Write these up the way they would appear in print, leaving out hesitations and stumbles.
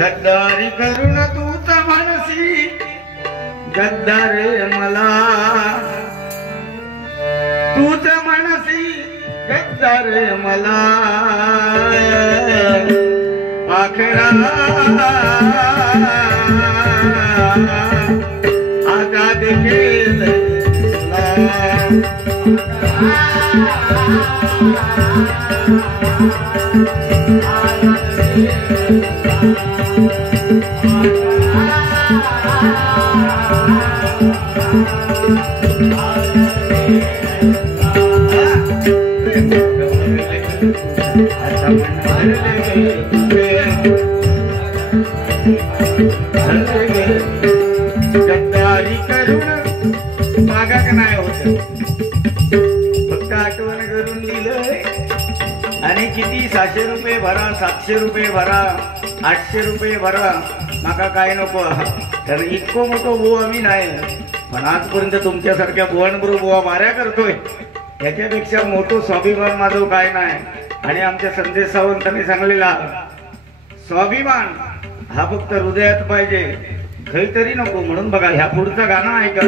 गद्दारी करून तूच म्हणसी गद्दार मला, तूच म्हणसी गद्दार मला, आखरा आजाद केलं गद्दारी करून मागा का नाही होत, फक्त आठवण करून दिलंय. आणि किती 600 रुपये भरा, 700 रुपये भरा, 800 रुपये भरा, माका काय नको. कारण इतकं मोठं बुवा मी नाही, पण आजपर्यंत तुमच्यासारख्या बुवांबरोबर बुवा माऱ्या करतोय. याच्यापेक्षा मोठं स्वाभिमान माझं काय नाही. आणि आमच्या संदेश सावंतांनी सांगलेला स्वाभिमान हा फक्त हृदयात पाहिजे, काहीतरी नको. म्हणून बघा ह्या पुढचं गाणं ऐका.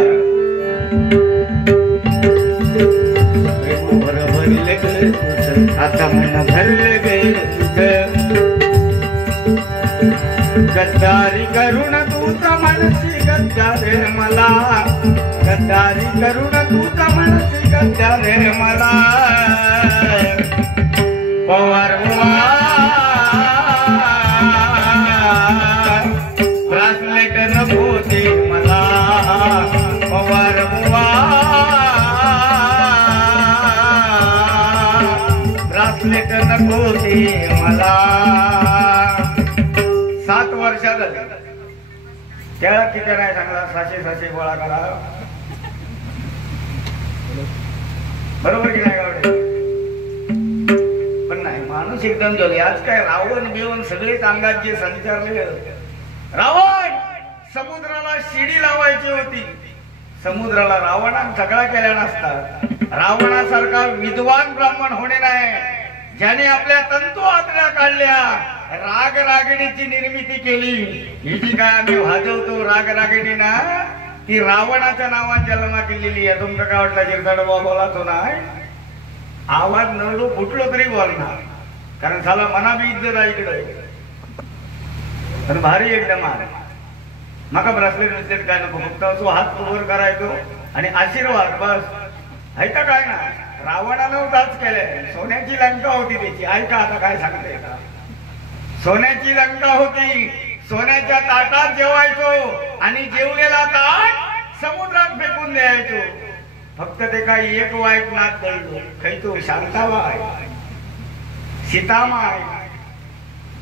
आता मन भरले गेलं तुझं, गद्दारी करून तूच म्हणसी गद्दार मला, गद्दारी करून तूच म्हणसी गद्दार मला. पवार ब्रासलेट नको ते मला, पवार ब्रासलेट नको ते मला. 7 वर्षात त्याला किती नाही सांगला 600 गोळा करा, बरोबर की नाही गावडे? पण नाही माणूस एकदम जवळ. आज काय रावण बिवण सगळेच अंगात जे संचारले. रावण समुद्राला शिडी लावायची होती, समुद्राला रावणानं सगळा केल्या नसतात. रावणासारखा विद्वान ब्राह्मण होणे नाही, ज्याने आपल्या तंतू आतड्या काढल्या, राग रागिणीची निर्मिती केली. ही जी काय आम्ही वाजवतो राग रागिणी ना, ती रावणाच्या नावात जन्मा केलेली आहे. तुमका काय वाटलं जिरदाड बोलातो नाही, आवाज नरडू फुटलो तरी बोलणार, कारण झाला मना बी इज्जत आहे इकडे. पण भारी एकदम माका ब्रासलेट विसलेट काय नको, फक्त असो हात वर करायचो आणि आशीर्वाद बस. ऐका काय ना, रावणानं ताच केलंय. सोन्याची लंका होती त्याची. ऐका आता काय सांगते का, सोन्याची लंका होती. सोन्याच्या ताटात जेवायचो आणि जेवलेला ताट समुद्रात फेकून द्यायचो. फक्त ते काही एक वाईट नाद कळलो, खायचो शांताबाई सीतामाई.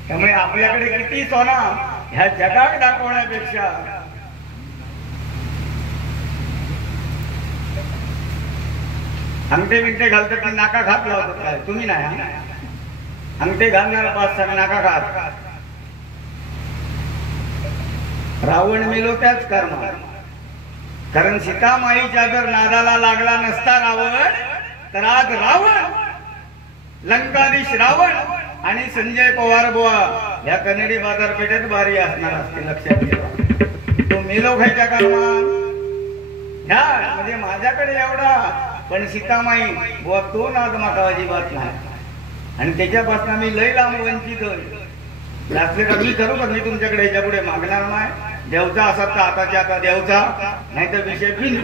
त्यामुळे आपल्याकडे किती सोना ह्या जगात दाखवण्यापेक्षा अंगठे बिंगठे घालतात की नाका खात लावतात काय? तुम्ही नाही अंगठे घालणार 5 नाका खात. रावण मेलो त्याच कर्म. कारण सीतामाईच्या जर नादाला लागला नसता रावण, तर आज रावण, लंकाधीश रावण आणि संजय पवार बुवा या कन्नडी बाजारपेठेत बारी असणार असते. लक्षात ठेवा. तो मेलो खायच्या कर्मात ह्या म्हणजे माझ्याकडे एवढा, पण सीतामाई बुवा तो नाद माका अजिबात नाही. आणि त्याच्यापासून मी लय लांब वंचित मी खरोखर मी तुमच्याकडे ह्याच्या पुढे मागणार नाही. देवचा असा तर आताच्या आता देवचा, नाही तर विषय बिन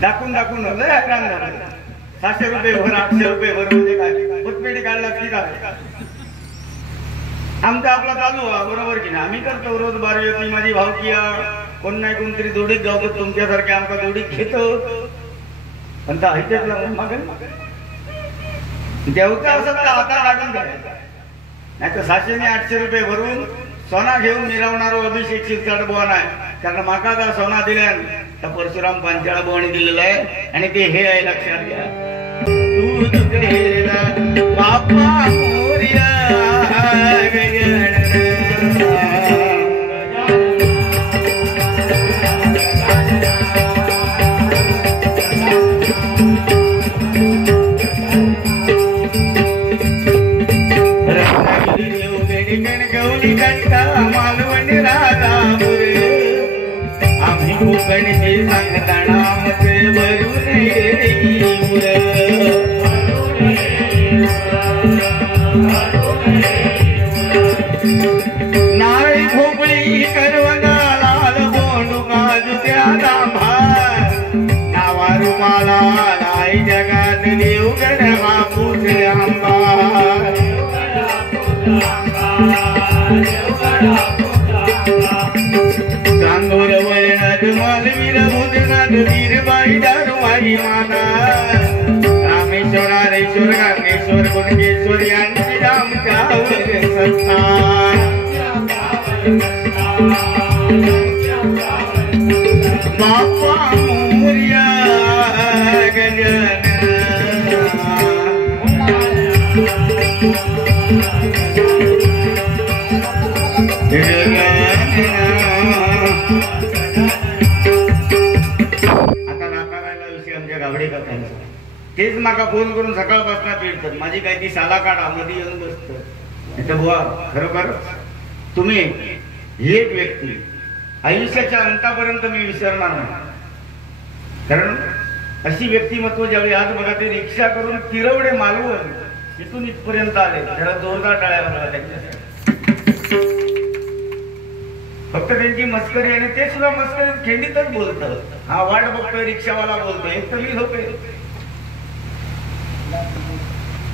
दाखवून दाखवून लय हैराण झालं. 700 रुपये भर, 800 रुपये भर म्हणजे काय पुतपेटी काढला की काय? आमचा आपला चालू आहे बरोबर की नाही. आम्ही करतो रोज बारी होती माझी भावकी, कोण नाही कोणतरी जोडीत जाऊ, तुमच्यासारखे आमका जोडीत घेतो. पण तर ऐकत मागेल देवचा असं तर आता काढून द्यायचा, नाही तर 700 आणि 800 रुपये भरून सोना घेऊन मिरवणारो अभिषेक शिरसाट बुवा नाही. कारण माका जर सोना दिल्या तर परशुराम पांचाळ बुवाने दिलेलं आहे. आणि ते हे आहे लक्षात घ्या, दूध बापा मोर्या गौरी गणका कोकणचे सांगताना मते भरून नाळी खोपळी करवंदा लाल बोंडू काजू त्या भार नावा रुमाला लाई जगात देवगड हापूस आंबा चांदोर वळणात मालवीर भोजनात वीरबाई दारुबाई माता रामेश्वरारेश्वर गांगेश्वर गुणकेश्वर यांची आमच्यावर सत्ता बाप्पा मोरया गजानन तेच माका फोन करून सकाळपासून भेटतात माझी काही ती साला काढा मध्ये येऊन बसत बुवा खरोखर तुम्ही ही एक व्यक्ती आयुष्याच्या अंतापर्यंत मी विसरणार नाही कारण अशी व्यक्तिमत्व ज्यावेळी आज बघा ते रिक्षा करून तिरवडे मालवून इथून इथपर्यंत आले जरा जोरदार टाळ्या वाजवा त्यांच्यासाठी फक्त त्यांची मस्करी आणि ते सुद्धा मस्करी खेळीतच बोलत हा वाट बघतोय रिक्षावाला बोलतोय एक तर मी झोपे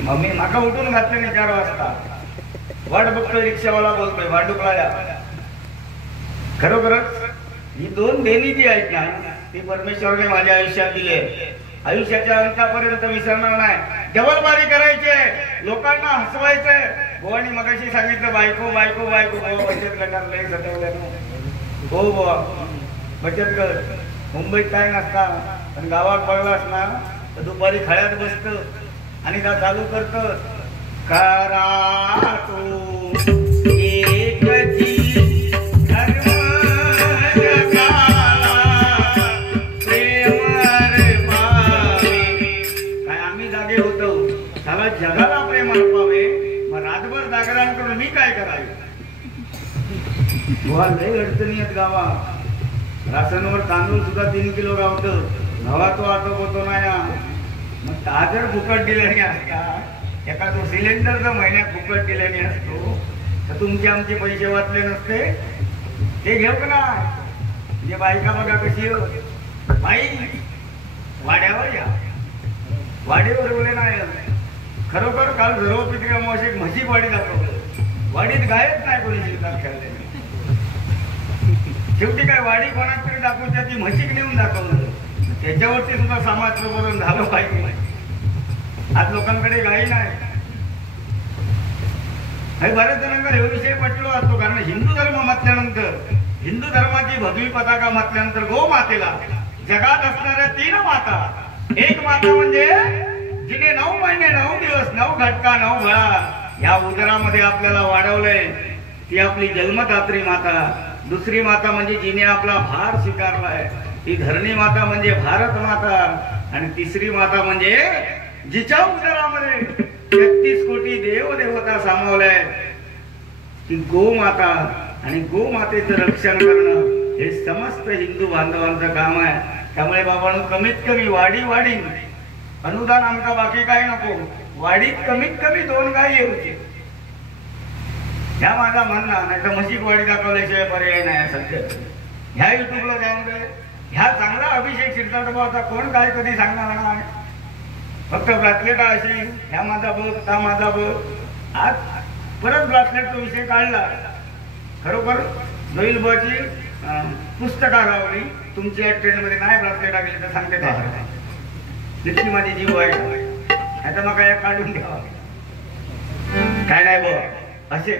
मम्मी माका उठून घातले नाही 4 वाजता वाट बघतोय रिक्षावाला बोलतोय भांडुकळा खरोखरच ही 2 देणी जी आहेत ना ती परमेश्वराने माझ्या आयुष्यात दिली आहे आयुष्याच्या अंतापर्यंत विसरणार नाही जबलबारी करायचे लोकांना हसवायचे बुवानी मगाशी सांगितलं बायको बायको बायको बचत गटात लय सटवलं हो बुवा बचत गट मुंबईत काय नसता पण गावात बघलास ना तर दुपारी खळ्यात बसत आणि त्या चालू करत करा तू एकची जगाला प्रेम पावे मग रातभर जागरण करून मी काय करावे लय अडचणी आहेत गावा राशनवर तांदूळ सुद्धा 3 किलो गावत गावा तो आटोपतो नाही मग ता जर फुकट दिल्याने असता एका तो सिलेंडर जर महिन्यात फुकट दिल्याने असतो तर तुमचे आमचे पैसे वाचले नसते ते घेऊ का म्हणजे बायका बघा कशी बाई वाड्यावर या वाडीवर बोले नाही खरोखर काल सर्वपित्री अमावस्येत म्हशी वाडी दाखवलं वाडीत गायच नाही कोणी शिकतात खेळले शेवटी काय वाडी कोणाच तरी दाखवच्या ती म्हशीक नेऊन दाखवलं त्याच्यावरती सुद्धा समाज प्रबोधन झालं पाहिजे आज लोकांकडे गाई नाही बऱ्याच जणांना हे विषय पटलो असतो कारण हिंदू धर्म म्हटल्यानंतर हिंदू धर्माची भगवी पताका म्हटल्यानंतर गो मातेला जगात असणाऱ्या 3 माता एक माता म्हणजे जिने 9 महिने 9 दिवस 9 घटका 9 वेळा या उदरामध्ये आपल्याला वाढवलंय ती आपली जन्मदात्री माता दुसरी माता म्हणजे जिने आपला भार स्वीकारलाय ती धरणी माता म्हणजे भारत माता आणि तिसरी माता म्हणजे जिच्या उदरामध्ये 33 कोटी देव देवता सामावलाय ती गोमाता आणि गोमातेचं रक्षण करणं हे समस्त हिंदू बांधवांचं काम आहे त्यामुळे बाबांनो कमीत कमी वाडी अनुदान आमका बाकी काय नको वाडीत कमीत कमी 2 गायी येऊची ह्या माझा म्हणणं नाही तर म्हशीक वाडी दाखवल्याशिवाय पर्याय नाही सध्या ह्या युट्यूबला जाऊन दे ह्या चांगला अभिषेक शिरसाटबाचा कोण काय कधी सांगणार नाही फक्त ब्रासलेट अशी ह्या माझा बघ त्या माझा बघ आज परत ब्रासलेटचा विषय काढला खरोखर जोईल बाची पुस्तका गावली तुमच्या ट्रेनमध्ये नाही ब्रासलेट गेली तर सांगते तितकी माझी जीव आहे आता मग काय काढून घ्यावा काय नाही बघ असे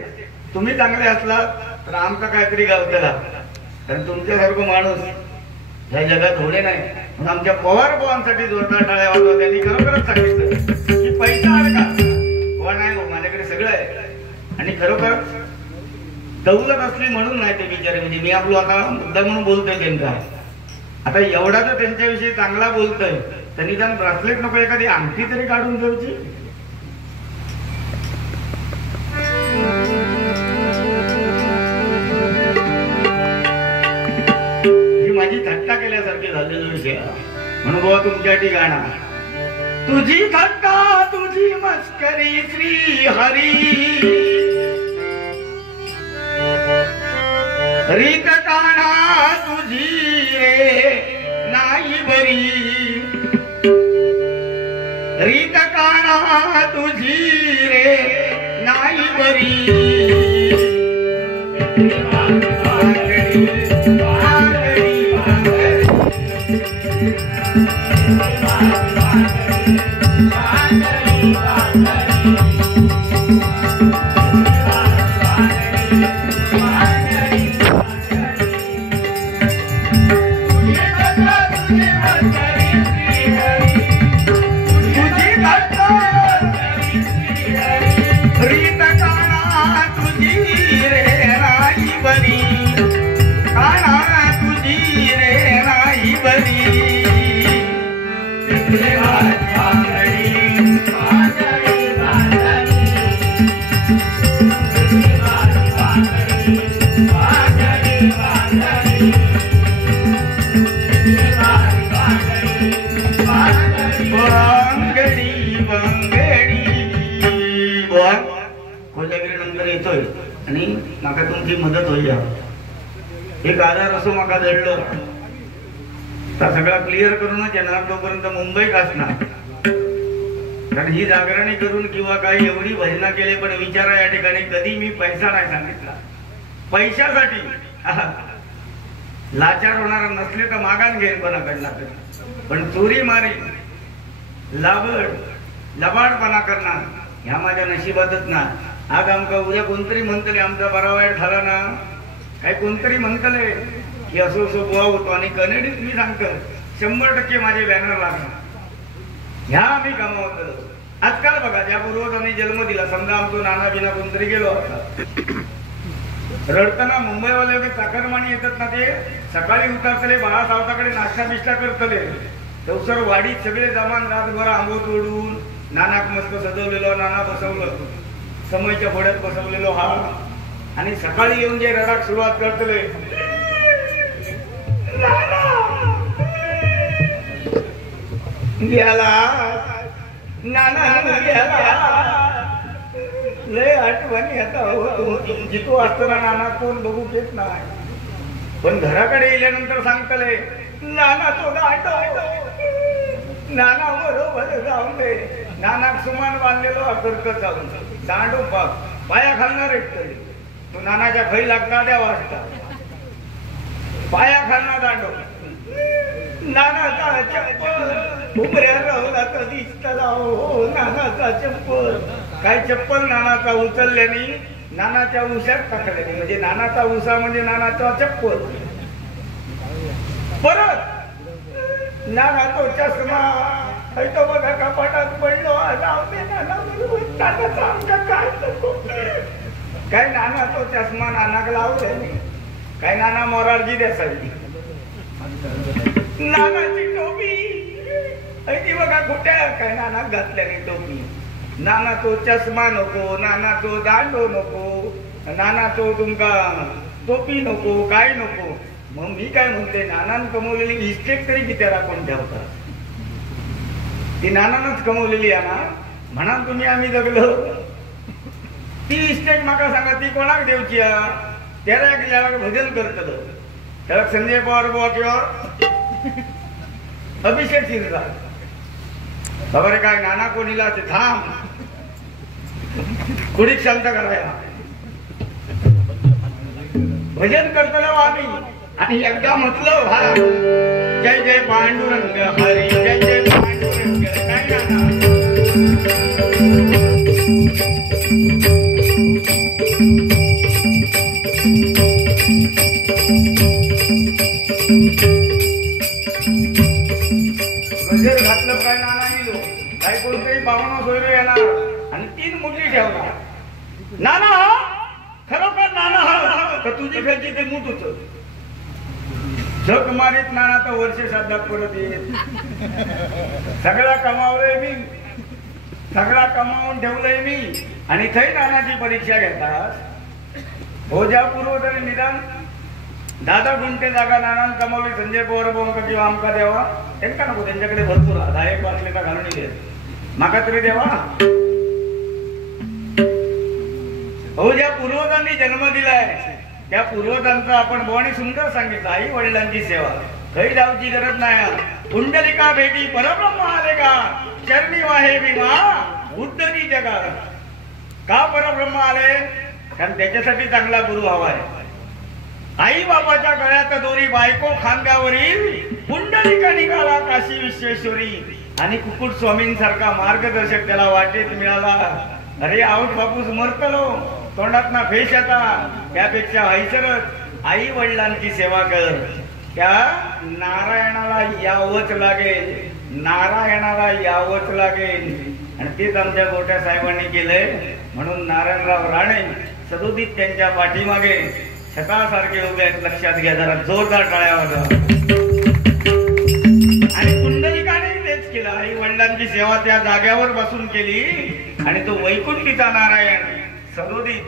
तुम्ही चांगले असला तर आमचा काहीतरी गावतला कारण तुमच्यासारखं माणूस ह्या जगात होणे नाही म्हणून आमच्या पवार भावांसाठी जोरदार टाळ्या वाजवा त्यांनी खरोखरच सांगितलं की पैसा अडका पवार नाही हो माझ्याकडे सगळं आहे आणि खरोखर दौलत असली म्हणून नाही ते बिचारे म्हणजे मी आपलो आता मुद्दा म्हणून बोलतोय त्यांचा आता एवढा तर त्यांच्याविषयी चांगला बोलतोय त्यांनी निदान ब्रासलेट नको एखादी अंगठी तरी काढून द्यायची ही माझी केल्यासारखे झालेले विषय म्हणून बुवा तुमच्यासाठी गाणं. तुझी थट्टा तुझी मस्करी श्री हरी रीत काना तुझी रे नाही बरी रीत काना तुझी रे नाही बरी आणि माका तुमची मदत होईल. एक आधार असो माका दडलं तर सगळा क्लिअर करूनच येणार तोपर्यंत मुंबईत असणार. कारण ही जागरणी करून किंवा काही एवढी भजना केली पण विचारा या ठिकाणी कधी मी पैसा नाही सांगितला. पैशासाठी लाचार होणार नसले तर मागान घेईन कोणाकडला पण चोरी मारी लबाडपणा करणार ह्या माझ्या नशिबातच ना. आज आमका उद्या कोणतरी म्हणतले आमचा बरा वाईट झाला ना काही कोणतरी म्हणतले की असो असो बुवा होतो आणि कनेडीत मी सांगतो 100% माझे बॅनर लागणार ह्या आम्ही कमावतो. आजकाल बघा ज्या पूर्वजांनी जन्म दिला समजा आमचो नाना बिना कोणतरी गेलो होता रडताना मुंबईवाले चाकरमानी येतात ना ते सकाळी उतरतले बाळा सावताकडे नाश्ता बिष्टा करतले तेवसर वाडीत सगळे जमान रातभर आंबो तोडून नानाक मस्त सजवलेलो नाना बसवलं समयच्या फोड्यात बसवलेलो हा आणि सकाळी येऊन जे रडाक सुरुवात करतले गेला नाना गेला लय आठवणी आता जिथू असताना नाना कोण बघू घेत नाही पण घराकडे गेल्यानंतर सांगतले नाना तो नाना बरोबर जाऊन दे नाना सुमान बांधलेलो अकर्क चालून दांडू पाया घालणार एकतरी तो नानाच्या खै लागता द्या वाजता पाया घालणार दांडो नानाचा चप्पल उमऱ्या राहुला तर दिसतला हो नानाचा चप्पल काय चप्पल नानाचा उचलल्याने नानाच्या उशात टाकल्याने म्हणजे नानाचा उसा म्हणजे नानाचा चप्पल परत नाना तो चष्मा तो बघा कपाटात पडलो काय नाना तो चष्मा नानाक लावले काय नाना मोरारजी देसाई नानाची टोपी ती बघा कुठे काय नाना घातल्याने टोपी नाना तो चष्मा नको नाना तो दांडो नको नाना तो तुमका टोपी नको काय नको. मग मी काय म्हणते नानान कमवलेली इस्टेट तरी किती राखून ठेवता ती नानानच कमवलेली आहे ना म्हणा तुम्ही आम्ही जगलो ती इस्टेट माका सांगा ती कोणाक देवची त्याला गेल्याला भजन करतलो त्याला संजय पवार बुवा किंवा अभिषेक शिरसा खबर काय नाना कोणीला ते थांब कुडीक शांत करायला भजन करतलो आम्ही आणि एकदा म्हटलं हा जय जय पांडुरंग हरी जय जय पांडुरंग काय नाना गजर घातलं काय नाना गेलो काय कोणतरी पाहुणा सोयरो येणार आणि 3 मुली ठेवणार नाना खरोखर नाना हा तुझी घरची ते मूठ होत झक मारीत नाना तर वर्ष श्राद्धात परत येत सगळा कमावलंय मी सगळा कमावून ठेवलंय मी आणि थै नानाची परीक्षा घेतात भोजा पूर्व तरी निदान दादा गुंठे जागा नानान कमावली संजय पवार बोंका किंवा आमका देवा त्यांना नको, त्यांच्याकडे भरपूर 10-5 लिटर घालून दिले, माका तरी देवा. हो, ज्या पूर्वजांनी जन्म दिलाय त्या पूर्वजांचा आपण बोवानी सुंदर सांगितलं. आई वडिलांची सेवा काही जाऊची गरज नाही. पुंडलिका भेटी परब्रह्म आले का, चरणी वाहे भीमा उद्धरी जगा. का परब्रह्म आले? कारण त्याच्यासाठी चांगला गुरु हवा आहे. आई बाबाच्या गळ्यात दोरी, बायको खांद्यावरील, पुंडलिका निघाला काशी विश्वेश्वरी. आणि कुकुट स्वामींसारखा मार्गदर्शक त्याला वाटेत मिळाला. अरे आऊट बापूस मरतलो, तोंडात ना फेश आता, त्यापेक्षा हैसरच आई वडिलांची सेवा कर. त्या नारायणाला यावंच लागेल, नारायणाला यावंच लागेल. आणि तेच आमच्या गोट्या साहेबांनी केलंय. म्हणून नारायणराव राणे सदोदित त्यांच्या पाठीमागे छतासारखे उभे आहेत. लक्षात घ्या, जरा जोरदार टाळ्या वाजवा. आणि पुंडलिकाने तेच केलं. आई वडिलांची सेवा त्या जाग्यावर बसून केली. आणि तो वैकुंठीचा नारायण सदोदित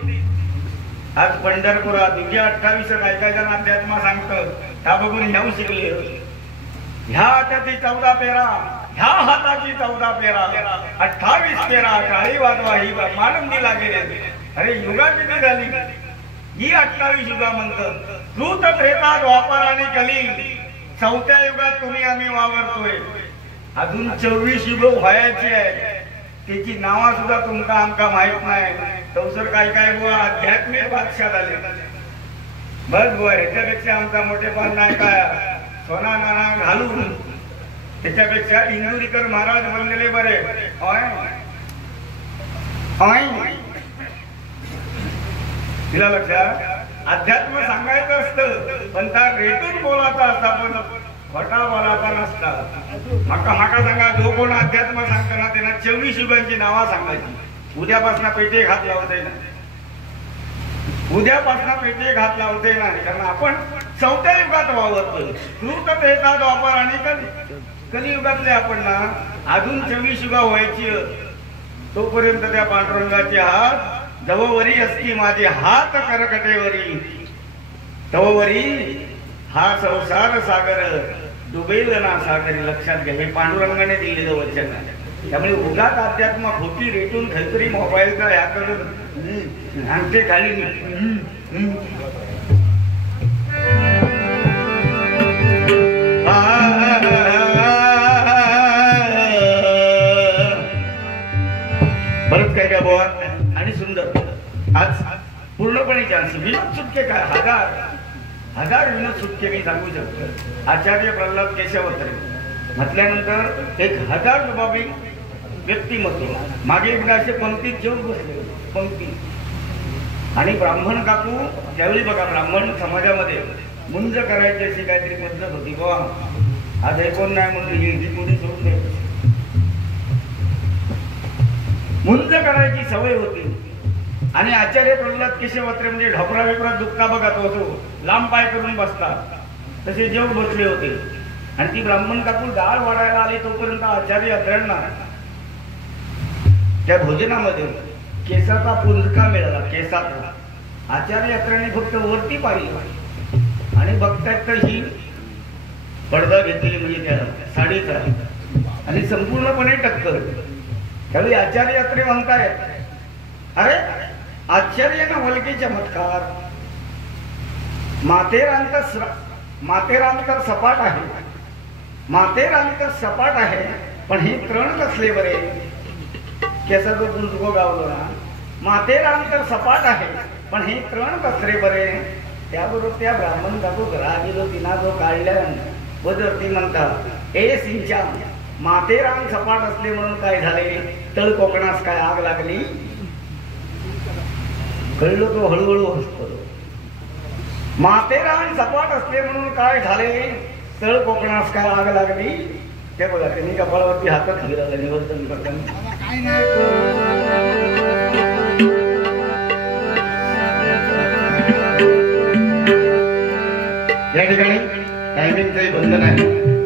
आज पंढरपुरात 28 काय जण अध्यात्म सांगतं, त्या बघून ह्याऊ शिकले. ह्या हाताची 14 पेरा, ह्या हाताची 14 पेरा, 28 पेरा टाळी वाजवा ही मानंदीला गेले. अरे युगा किती झाली? ही 28 युगा म्हणतात. कृत त्रेता द्वापर आणि कली, 4थ्या युगात तुम्ही आम्ही वावरतोय. अजून 24 युग व्हायची आहे. त्याची नावा सुद्धा तुमका आमका माहित नाही. तवसर काय काय बुवा आध्यात्मिक बादशाह झाले. बस बुवा, ह्याच्यापेक्षा आमचा मोठेपण नाही काय. सोना नाना घालून त्याच्यापेक्षा इंदुरीकर महाराज बनलेले बरे. तिला लक्षात, अध्यात्म सांगायचं असतं पण त्या रेटून बोलायचा असता, पण खोटा बोलायचा नसता. माका सांगा, जो कोण अध्यात्म सांगताना त्यांना 24 युगांची नावा सांगायची. उद्यापासून पेटे घात लावते ना, उद्यापासून पेटे घात लावते ना. कारण आपण 4थ्या युगात वावरतो. कृत त्रेता द्वापर आणि कलियुगातले आपण ना. अजून 24 युगा व्हायची. तोपर्यंत त्या पांडुरंगाचे हात जववरी असती माझे हात करकटेवरी, तववरी हा संसार सागर डुबेल ना सागरी. लक्षात घ्या, हे पांडुरंगाने दिलेलं वचन आहे. त्यामुळे उगाच अध्यात्म खोटी रेटून खैतरी मोबाईलचा ह्याकडून अंगठे खाली परत काय काय बोवा. आणि सुंदर आज पूर्णपणे चान्स. विनोद सुटके काय हजार विनोद सुटके मी सांगू शकतो. आचार्य प्रल्हाद केशवत्रे म्हटल्यानंतर 1000 रुबाबी व्यक्तिमत्व. मागे एकदा असे पंक्तीत जेवून बसले, पंक्ती. आणि ब्राह्मण काकू त्यावेळी बघा, ब्राह्मण समाजामध्ये मुंज करायची अशी काहीतरी पद्धत होती. बाबा आज ऐकून नाही म्हणून ही कोणी सोडून द्यायची. मुंज करायची सवय होती. आणि आचार्य प्रल्हाद केशवत्रे म्हणजे ढोपरा बिपरा दुखता बघत होतो, लांब पाय करून बसतात, तसे जेवण बसले होते. आणि ती ब्राह्मण काकू डाळ वाढायला आली. तोपर्यंत आचार्य अत्र्यांना त्या भोजनामध्ये केसाचा पुंजका मिळाला. केसाचा आचार्य अत्र्यांनी फक्त वरती पाहिली आणि बघतायत तर ही पडदा घेतलेली म्हणजे त्या साडीचा आणि संपूर्णपणे टक्कर. त्यावेळी आचार्य अत्रे म्हणतायत, अरे आश्चर्य ना वलकी चमत्कार. मातेरांतर सपाट आहे, मातेरांतर सपाट आहे, पण हे तृण कसले बरे. केसाचं पुंजको गावलो ना. मातेरांतर सपाट आहे, पण हे तृण कसले बरे. त्याबरोबर त्या ब्राह्मण काकू घरा गेलो, तिना जो काढल्या बदर ती म्हणतात, ए सिंचा मातेरान सपाट असले म्हणून काय झाले, तळ कोकणास काय आग लागली. कळलो तो हळूहळू हसतो. मातेरान सपाट असले म्हणून काय झाले, तळ कोकणास काय आग लागली. ते बघा, त्यांनी कपाळावरती हातच फिरवला निवर्तन करताना. या ठिकाणी टायमिंगचंही बंधन आहे.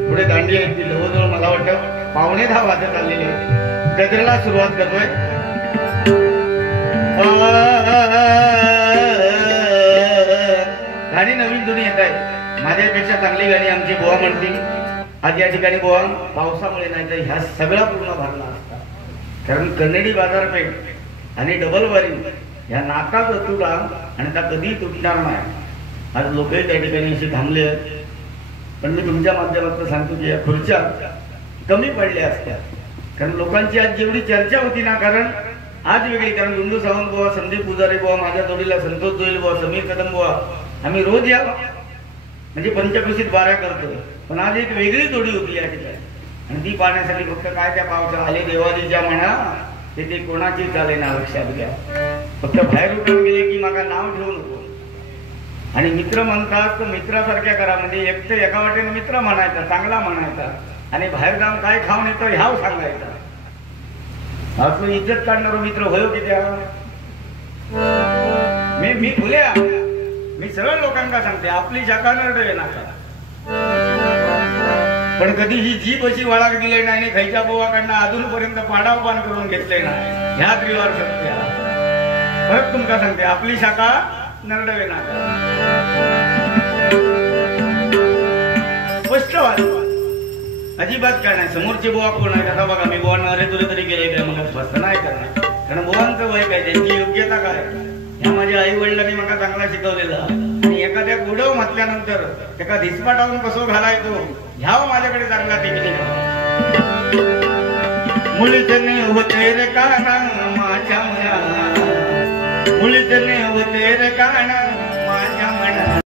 पुढे दांडी आहे ती जवळजवळ मला वाटतं 9:15 वाजत आलेली आहे. गजरेला सुरुवात करतोय. गाणी नवीन जुनी येत आहे. माझ्यापेक्षा चांगली गाणी आमची बुवा म्हणतील. आज या ठिकाणी बुवा पावसामुळे नाही तर ह्या सगळा पूर्ण भरला असता. कारण कन्नडी बाजारपेठ आणि डबल वारी ह्या नाकाच तुला आणि त्या कधी तुटणार नाही. आज लोकही त्या ठिकाणी असे थांबले आहेत. पण मी तुमच्या माध्यमातून सांगतो की या खुर्च्या कमी पडल्या असत्या. कारण लोकांची आज जेवढी चर्चा होती ना, कारण आज वेगळी, कारण दुंदू सावंत बुवा, संदीप पुजारी बुवा, माझ्या जोडीला संतोष जोईल बुवा, समीर कदम बुवा, आम्ही रोज या म्हणजे पंचकृषीत वाऱ्या करतो. पण आज एक वेगळी जोडी होती या ठिकाणी आणि ती पाहण्यासाठी फक्त काय त्या पावसा आले देवाजीच्या म्हणा ते कोणाची चाले ना लक्षात घ्या. फक्त बाहेर उठून गेले की मागा नाव ठेवू नको. आणि मित्र म्हणतात तर मित्रासारख्या करा. म्हणजे एक तर एका वाटेने मित्र म्हणायचा, चांगला म्हणायचा आणि बाहेर जाऊन काय खाऊन येतो ह्याव सांगायचा. असं इज्जत काढणारा मित्र होयो की त्या मी फुल्या मी सरळ लोकांना सांगते आपली शाखा नरडवे नाका. पण कधी ही जीभ अशी वळाक दिली नाही आणि खैच्या बोवाकडनं अजूनपर्यंत पाडावपान करून घेतले नाही. ह्या त्रिवार सत्य परत तुमका सांगते आपली शाखा नरडवे नाका. स्पष्ट अजिबात काय नाही. समोरचे बुवा कोण आहे आता बघा. मी बुवा अरे तुला तरी गेले काय मग स्पष्ट नाही करणार. कारण बुवांचं वय काय, त्यांची योग्यता काय, ह्या माझ्या आई वडिलांनी मला चांगला शिकवलेला. आणि एखाद्या गुडव म्हटल्यानंतर एका धिसपाटावून कसं घालायचो ह्याव माझ्याकडे चांगला टेक्निक. मुळीतने होते रे काना माझ्या मुळीतने होते रे काना